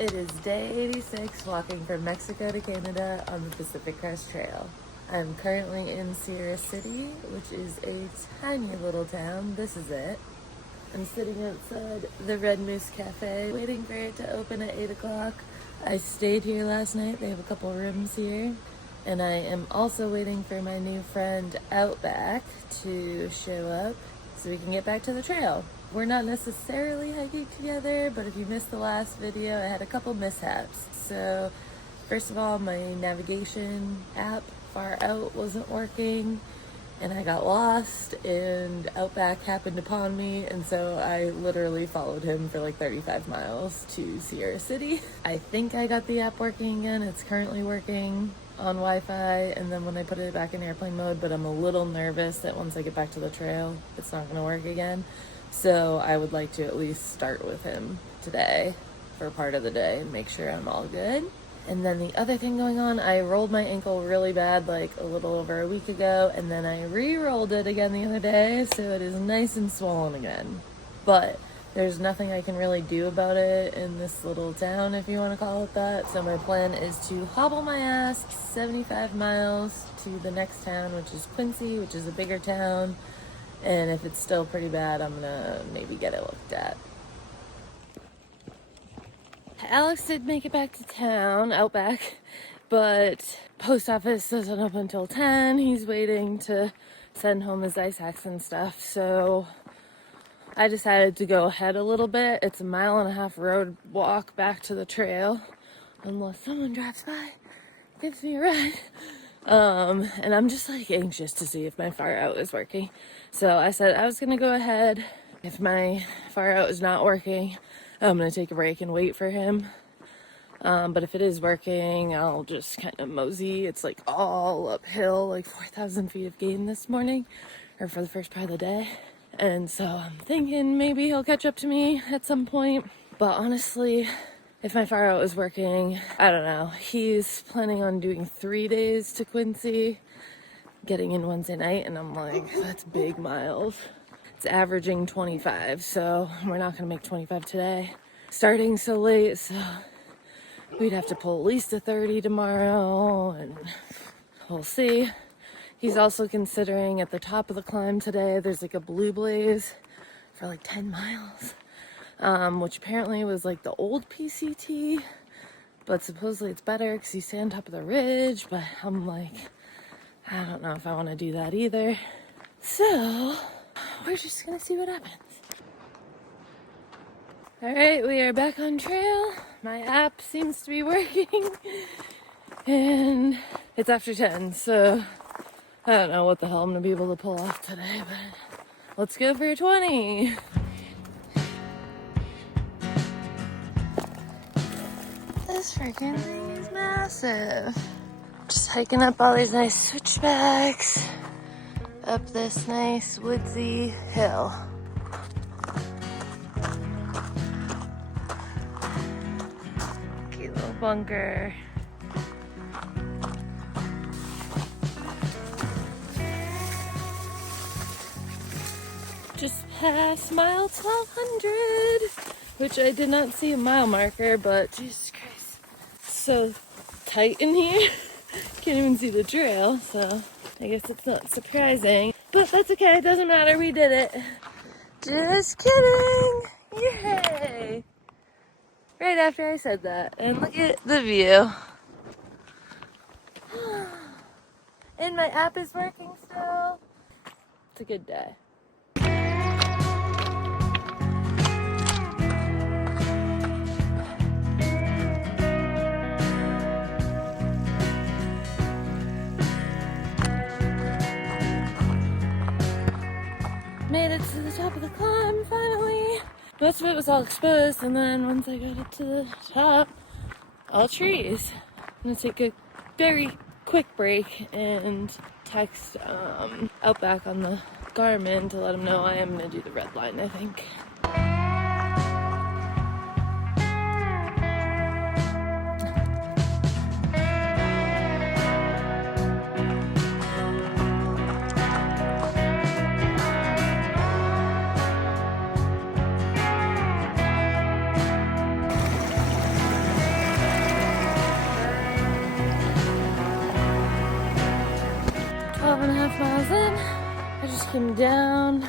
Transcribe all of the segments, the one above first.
It is day 86 walking from Mexico to Canada on the Pacific Crest Trail. I'm currently in Sierra City, which is a tiny little town. This is it. I'm sitting outside the Red Moose Cafe waiting for it to open at 8 o'clock. I stayed here last night. They have a couple rooms here. And I am also waiting for my new friend Outback to show up so we can get back to the trail. We're not necessarily hiking together, but if you missed the last video, I had a couple mishaps. So first of all, my navigation app, Far Out, wasn't working and I got lost and Outback happened upon me, and so I literally followed him for like 35 miles to Sierra City. I think I got the app working again. It's currently working on Wi-Fi, and then when I put it back in airplane mode, but I'm a little nervous that once I get back to the trail, it's not gonna work again. So I would like to at least start with him today for part of the day and make sure I'm all good. And then the other thing going on, I rolled my ankle really bad like a little over a week ago, and then I re-rolled it again the other day, so it is nice and swollen again. But there's nothing I can really do about it in this little town, if you want to call it that. So my plan is to hobble my ass 75 miles to the next town, which is Quincy, which is a bigger town. And if it's still pretty bad, I'm gonna maybe get it looked at. Alex did make it back to town, Outback, but post office doesn't open until 10. He's waiting to send home his ice axe and stuff, so I decided to go ahead a little bit. It's a 1.5 mile road walk back to the trail, unless someone drives by, gives me a ride. And I'm just like anxious to see if my Far Out is working. So I said I was gonna go ahead. If my Far Out is not working, I'm gonna take a break and wait for him. But if it is working, I'll just kind of mosey. It's like all uphill, like 4,000 feet of gain this morning, or for the first part of the day. And so I'm thinking maybe he'll catch up to me at some point. But honestly, if my Far Out is working, I don't know. He's planning on doing 3 days to Quincy, getting in Wednesday night, and I'm like, that's big miles. It's averaging 25, so we're not gonna make 25 today. Starting so late, so we'd have to pull at least a 30 tomorrow, and we'll see. He's also considering at the top of the climb today, there's like a blue blaze for like 10 miles. Which apparently was like the old PCT, but supposedly it's better because you stay on top of the ridge, but I'm like, I don't know if I want to do that either. So we're just gonna see what happens. All right, we are back on trail. My app seems to be working and it's after 10, so I don't know what the hell I'm gonna be able to pull off today, but let's go for 20. This freaking thing is massive. Just hiking up all these nice switchbacks up this nice woodsy hill. Cute little bunker. Just past mile 1200, which I did not see a mile marker, but Jesus Christ. So tight in here. Can't even see the trail, so I guess it's not surprising. But that's okay, it doesn't matter, we did it. Just kidding! Yay! Right after I said that. And look at the view. And my app is working still. It's a good day. Made it to the top of the climb, finally. Most of it was all exposed, and then once I got it to the top, all trees. I'm gonna take a very quick break and text Outback on the Garmin to let him know I am gonna do the red line, I think. Came down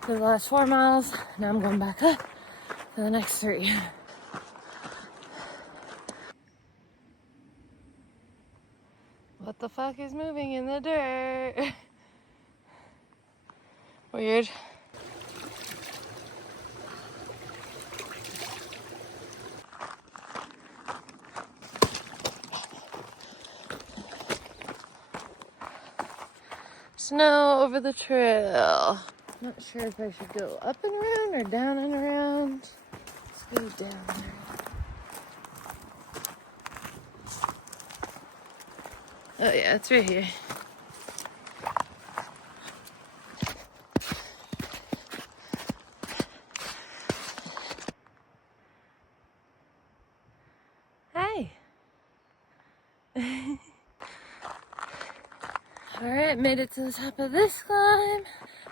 for the last 4 miles. Now I'm going back up for the next 3. What the fuck is moving in the dirt? Weird. Snow over the trail. Not sure if I should go up and around or down and around. Let's go down and around. Oh yeah, it's right here. Hi. Alright, made it to the top of this climb.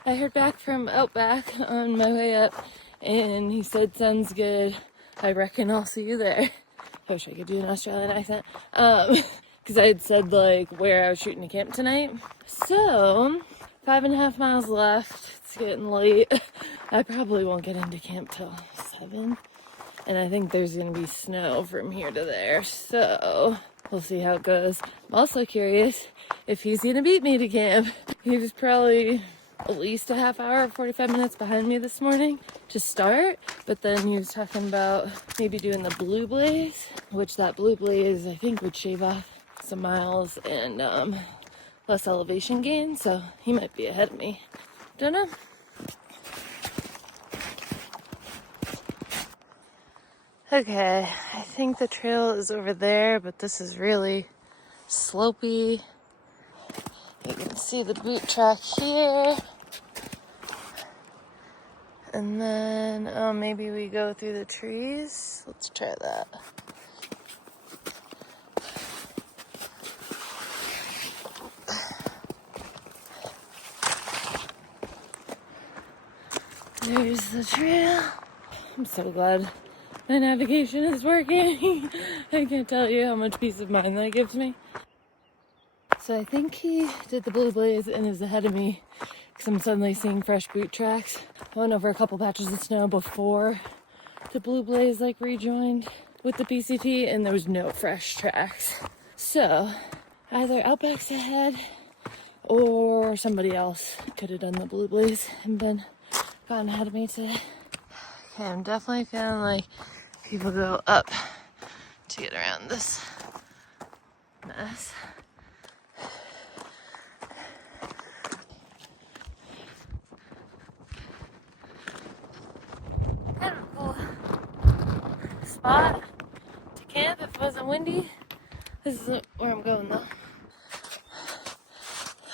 I heard back from Outback on my way up, and he said, sounds good. I reckon I'll see you there. I wish I could do an Australian accent. Because I had said, like, where I was shooting a camp tonight. So, 5.5 miles left. It's getting late. I probably won't get into camp till 7. And I think there's going to be snow from here to there. So, we'll see how it goes. I'm also curious if he's going to beat me to camp. He was probably at least a half hour, 45 minutes behind me this morning to start. But then he was talking about maybe doing the Blue Blaze, which that Blue Blaze, I think, would shave off some miles and less elevation gain. So, he might be ahead of me. Don't know. Okay, I think the trail is over there, but this is really slopey. You can see the boot track here. And then, oh, maybe we go through the trees. Let's try that. There's the trail. I'm so glad my navigation is working. I can't tell you how much peace of mind that gives me. So I think he did the Blue Blaze and is ahead of me because I'm suddenly seeing fresh boot tracks. I went over a couple patches of snow before the Blue Blaze like rejoined with the PCT, and there was no fresh tracks. So either Outback's ahead or somebody else could have done the Blue Blaze and gotten ahead of me today. Okay, I'm definitely feeling like people go up to get around this mess. Kind of a cool spot to camp if it wasn't windy. This isn't where I'm going though.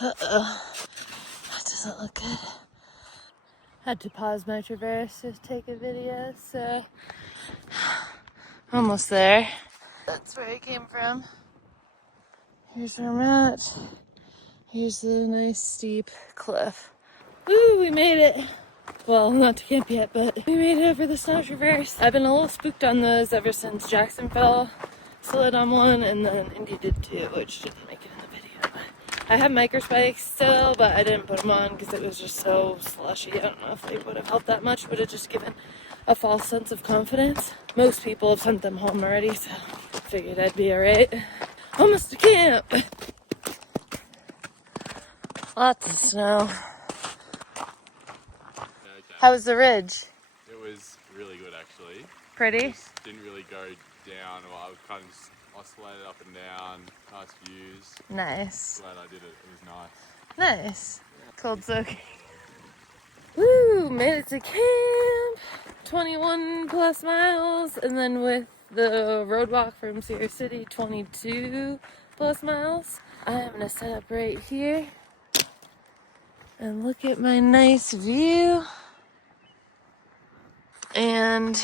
Uh-oh. That doesn't look good. Had to pause my traverse to take a video, so almost there. That's where I came from. Here's where I'm at. Here's the nice steep cliff. Woo, we made it. Well, not to camp yet, but we made it over the snow traverse. I've been a little spooked on those ever since Jackson fell. Slid on one, and then Indy did too, which didn't make it in the video. I have micro spikes still, but I didn't put them on because it was just so slushy. I don't know if they would have helped that much. Would have just given a false sense of confidence. Most people have sent them home already, so I figured I'd be alright. Almost to camp. Lots of snow. How was the ridge? It was really good actually. Pretty? Just didn't really go down, or I was kind of just oscillated up and down, nice views. Nice. Glad I did it, it was nice. Nice. Cold soaking. Woo! Made it to camp! 21 plus miles, and then with the road walk from Sierra City, 22 plus miles. I'm gonna set up right here and look at my nice view. And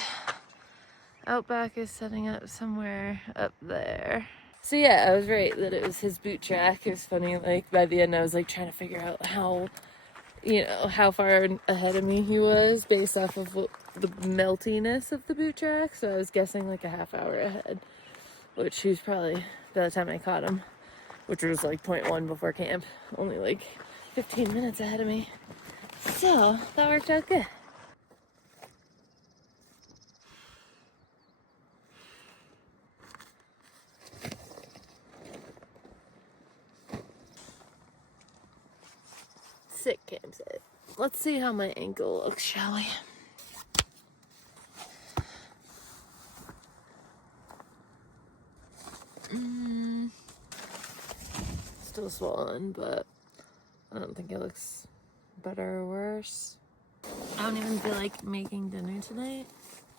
Outback is setting up somewhere up there. So yeah, I was right that it was his boot track. It was funny, like by the end I was like trying to figure out how far ahead of me he was based off of the meltiness of the boot track. So I was guessing like a half hour ahead, which he was probably, by the time I caught him, which was like 0.1 before camp, only like 15 minutes ahead of me. So that worked out good. Sick campsite. Let's see how my ankle looks, shall we? Still swollen, but I don't think it looks better or worse. I don't even feel like making dinner tonight.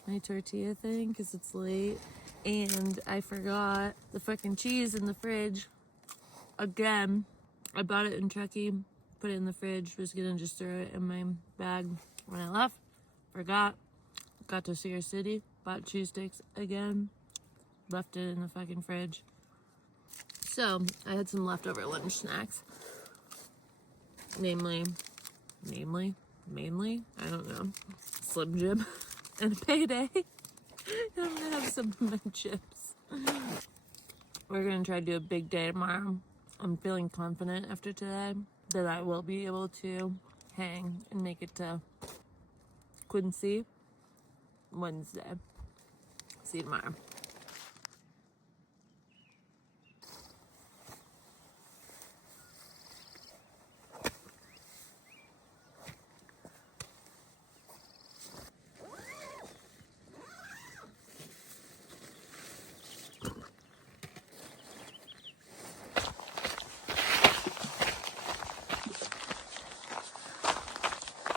My tortilla thing, because it's late. And I forgot the fucking cheese in the fridge. Again. I bought it in Truckee, put it in the fridge, was gonna just throw it in my bag when I left. Forgot. Got to Sierra City, bought cheese sticks again, left it in the fucking fridge. So I had some leftover lunch snacks. Mainly, I don't know, Slim Jim and a Payday. I'm gonna have some of my chips. We're gonna try to do a big day tomorrow. I'm feeling confident after today that I will be able to hang and make it to Quincy Wednesday. See you tomorrow.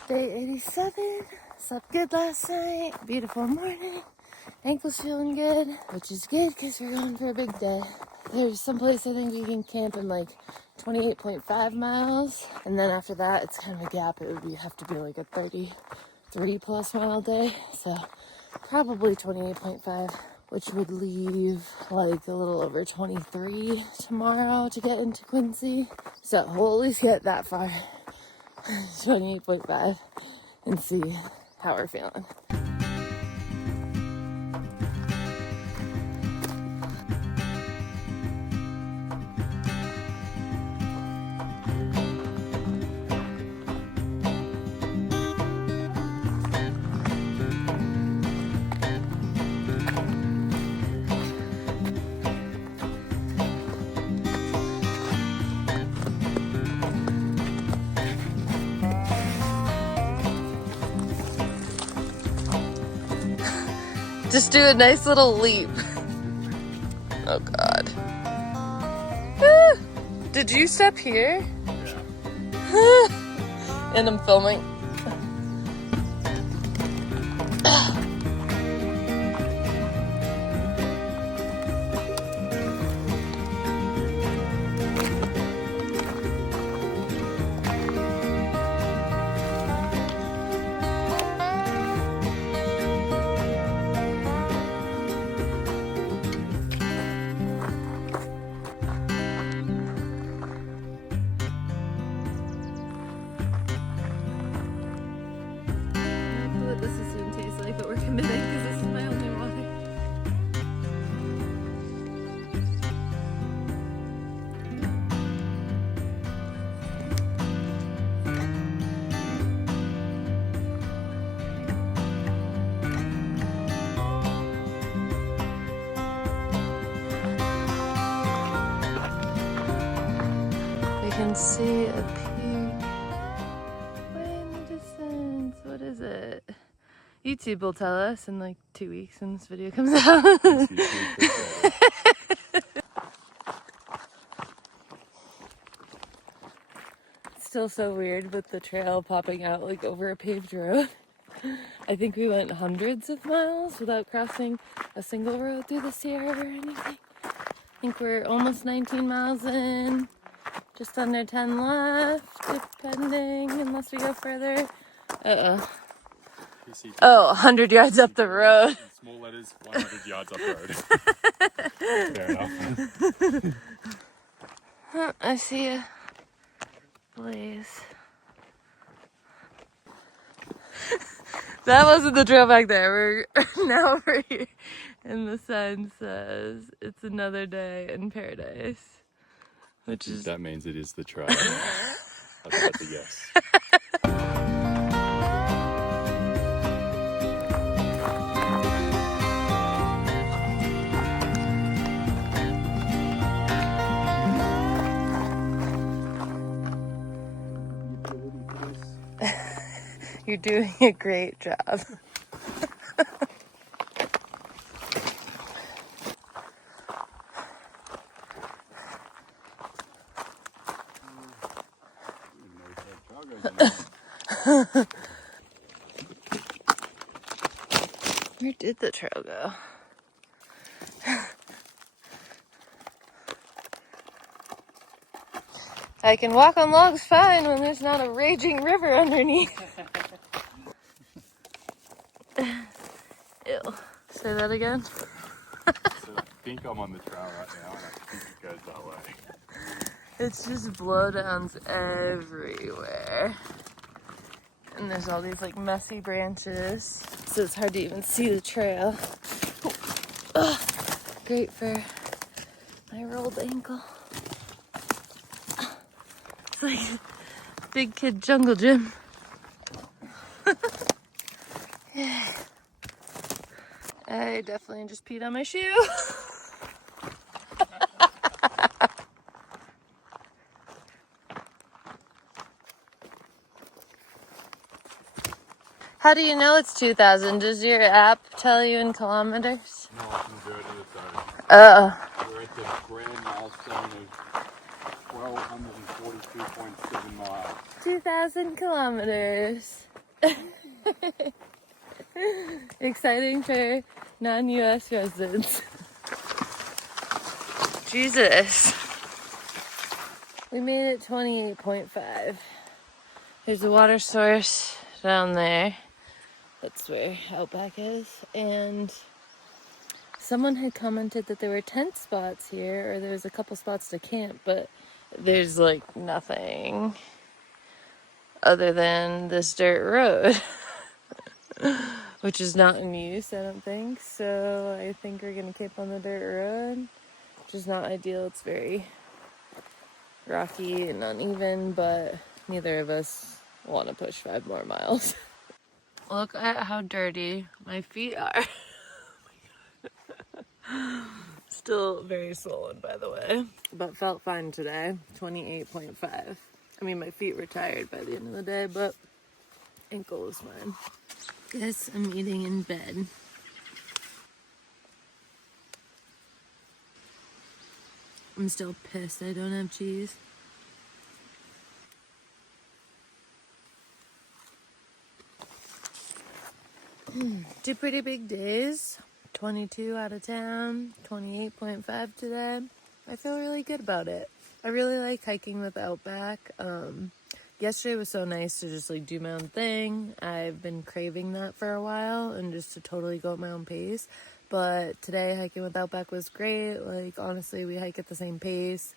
Day 87. Slept good last night. Beautiful morning. Ankle's feeling good, which is good because we're going for a big day. There's some place I think we can camp in like 28.5 miles. And then after that, it's kind of a gap. It would have to be like a 33 plus mile day. So probably 28.5, which would leave like a little over 23 tomorrow to get into Quincy. So we'll at least get that far. 28.5 and see how we're feeling. Just do a nice little leap. Oh God. Ah, did you step here? Yeah. And I'm filming. What this is gonna taste like, but we're committed because this is my only water. We can see a peak way in the distance. What is it? YouTube will tell us in like 2 weeks when this video comes out. It's still so weird with the trail popping out like over a paved road. I think we went hundreds of miles without crossing a single road through the Sierra or anything. I think we're almost 19 miles in, just under 10 left, depending, unless we go further. PCT. Oh, 100 yards up the road. In small letters, 100 yards up the road. Fair enough. I see a blaze. That wasn't the trail back there. We're now over here. And the sign says it's another day in paradise. Which is... That means it is the trail. I think that's a yes. You're doing a great job. Where did the trail go? I can walk on logs fine when there's not a raging river underneath. Ew. Say that again? So I think I'm on the trail right now, and I think it goes that way. It's just blowdowns everywhere. And there's all these like messy branches, so it's hard to even see the trail. Ugh, great for my rolled ankle. It's like big kid jungle gym. I definitely just peed on my shoe. How do you know it's 2,000? Does your app tell you in kilometers? No, I can do it in the zone. Oh. We're at the grand milestone of 1,242.7 miles. 2,000 kilometers. Exciting for non-US residents. Jesus. We made it 28.5. There's a water source down there. That's where Outback is. And someone had commented that there were tent spots here, or there was a couple spots to camp, but there's like nothing other than this dirt road, which is not in use, I don't think. So I think we're gonna camp on the dirt road, which is not ideal. It's very rocky and uneven, but neither of us want to push 5 more miles. Look at how dirty my feet are. Still very swollen, by the way, but felt fine today. 28.5. I mean, my feet were tired by the end of the day, but ankle was fine. Guess I'm eating in bed. I'm still pissed I don't have cheese. 2 pretty big days. 22 out of town, 28.5 today. I feel really good about it. I really like hiking with Outback. Yesterday was so nice to just like do my own thing. I've been craving that for a while and just to totally go at my own pace. But today hiking with Outback was great. Like honestly, we hike at the same pace.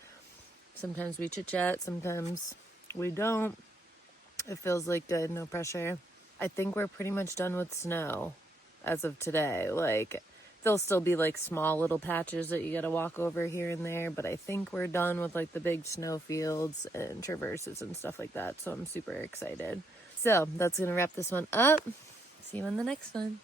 Sometimes we chit chat, sometimes we don't. It feels like good, no pressure. I think we're pretty much done with snow as of today. Like, there'll still be like small little patches that you gotta walk over here and there, but I think we're done with like the big snow fields and traverses and stuff like that. So I'm super excited. So that's gonna wrap this one up. See you in the next one.